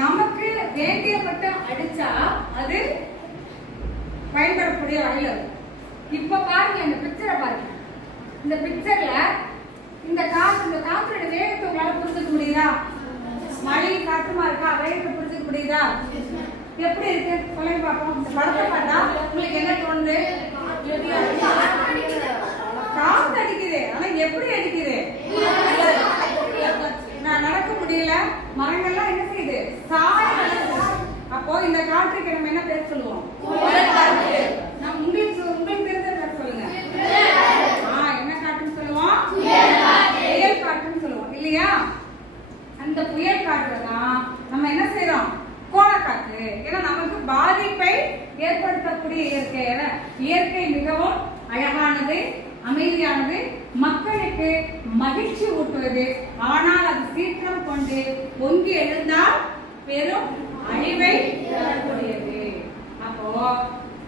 நமக்கு வேண்டியப்பட்ட அடிச்சா அது பயன்படக்கூடிய வகையில் இருக்கும். இப்ப பாருங்க இந்த பிக்சரை பாருங்க. இந்த பிக்சர்ல இந்த காற்றோட வேகத்தை உங்களால புரிஞ்சுக்க முடியுதா? மழை காற்றுமா இருக்கா? வேகத்தை புரிஞ்சுக்க முடியுதா? எப்படி இருக்கு சொல்லுங்க பாப்போம். இந்த படத்தை பார்த்தா உங்களுக்கு என்ன தோணுது? காத்து அடிக்குது. ஆனா எப்படி அடிக்குது? நான் நடக்க முடியல. மரங்கள்லாம் என்ன செய்யுது? அப்போ இந்த காற்றுக்கு நம்ம என்ன பேர் சொல்லுவோம்? நான் உங்களுக்கு தெரிஞ்ச பேர் சொல்லுங்க. என்ன காற்றுன்னு சொல்லுவோம்? புயல் காற்றுன்னு சொல்லுவோம் இல்லையா? அந்த புயல் காற்று தான் நம்ம என்ன செய்யறோம்? கோணக்காற்று. ஏன்னா நமக்கு பாதிப்பை ஏற்படுத்தக்கூடிய இயற்கை மிகவும் அழகானது, அமைதியானது, மக்களுக்கு மகிழ்ச்சி ஊட்டுவது. ஆனால் அது சீற்றம் கொண்டு பொங்கி எழுந்தால் பெரும் அழிவை தரக்கூடியது. அப்போ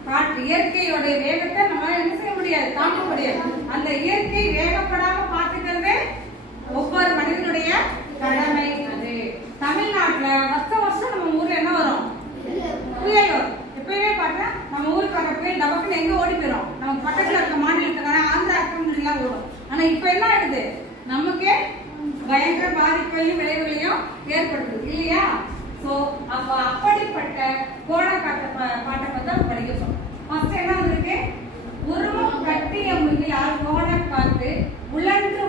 காற்று இயற்கையோடைய வேகத்தை நம்ம என்ன செய்ய முடியாது? தாங்க முடியாது. அந்த இயற்கை வேகப்படாம பார்த்துக்கிறது ஒவ்வொரு மனிதனுடைய கடமை. அது தமிழ்நாட்டுல வருஷம் நம்ம ஊர்ல என்ன வரும்? புயல் வரும். எப்பயுமே பாருங்க நம்ம ஊருக்கு வர புயல் டபக்குன்னு எங்க ஓடி போயிடும்? நம்ம பக்கத்துல இருக்க மாநிலத்துக்கான ஆந்திரா எல்லாம் ஓடும். ஆனா இப்ப என்ன ஆயிடுது? நமக்கே பயங்கர பாதிப்பையும் விளைவுகளையும் ஏற்படுத்துது இல்லையா? சோ அப்ப அப்படிப்பட்ட கோணக்காற்று பாட்டை பத்தி படிக்க சொல்றோம். ஃபர்ஸ்ட் என்ன வந்திருக்கு? உருவம் கட்டிய முகிலால் கோணக்காற்று உழன்று